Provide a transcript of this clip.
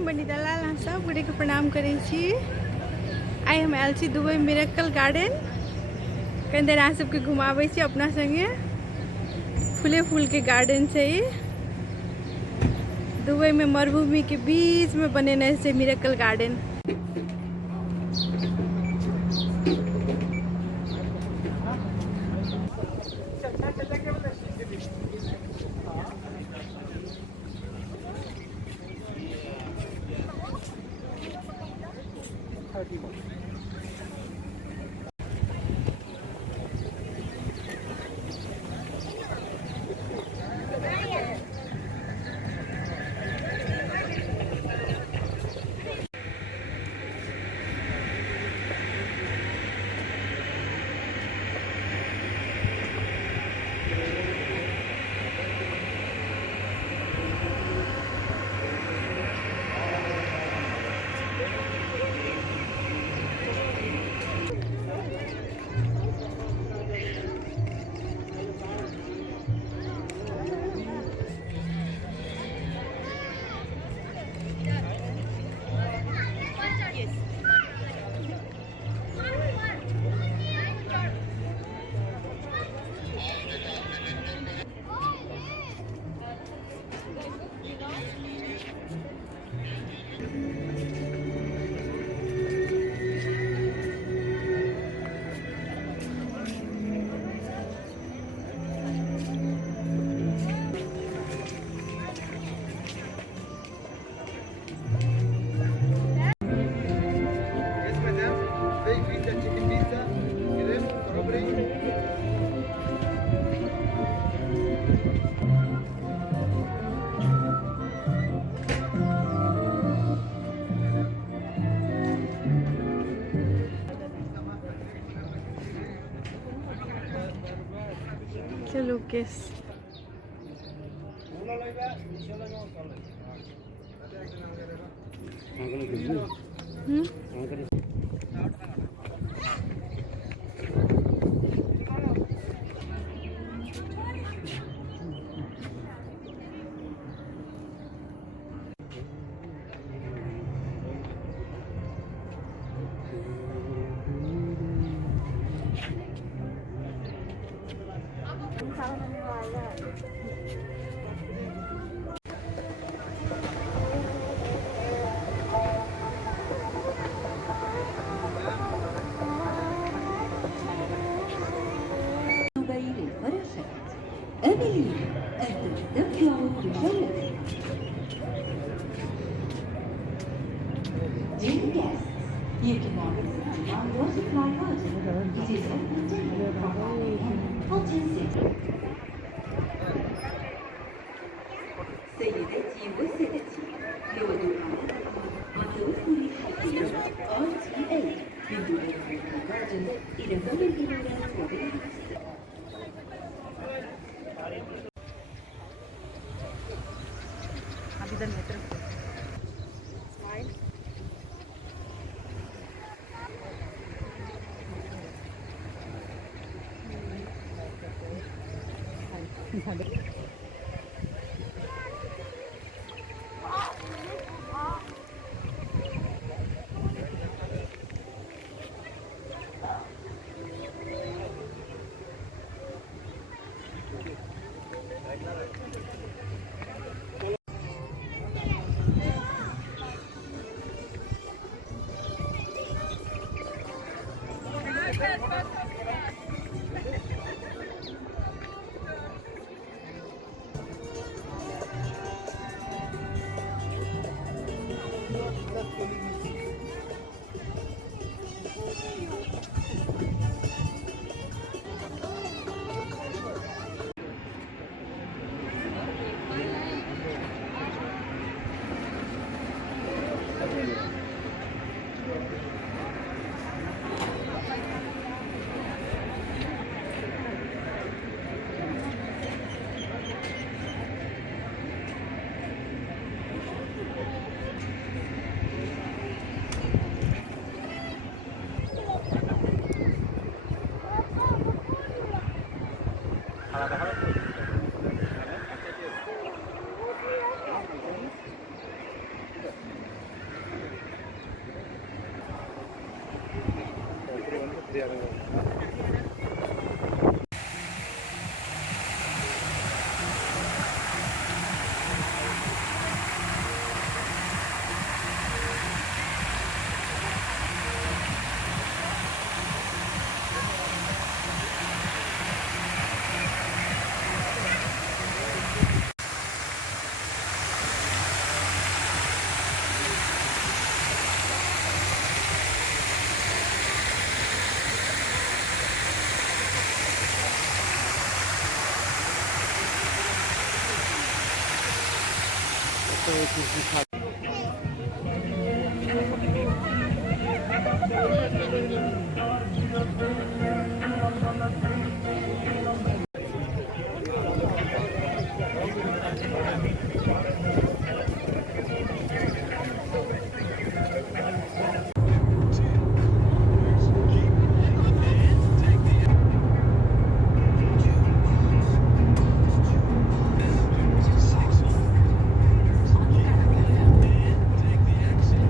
प्रणाम बनी दलाल अहाँ सब गोटे के प्रणाम करै छी। आइ हम आयल छी दुबई मिरेकल गार्डन। कनि देर अहाँ सबके घुमाबै छी अपना संगे। फूले फूल के गार्डन छै ई। दुबई में मरुभूमि के बीच में बनेने छै मिरेकल गार्डन। चलो case Dear guests, you can now visit the non-waterfly garden. It is open daily from 9 a.m. until 6. سيداتي وسادتي، يود حضراتكم عن توصل حافلة RTA من دبي ميريكل جاردن إلى فم الإمارات وبيروت. तो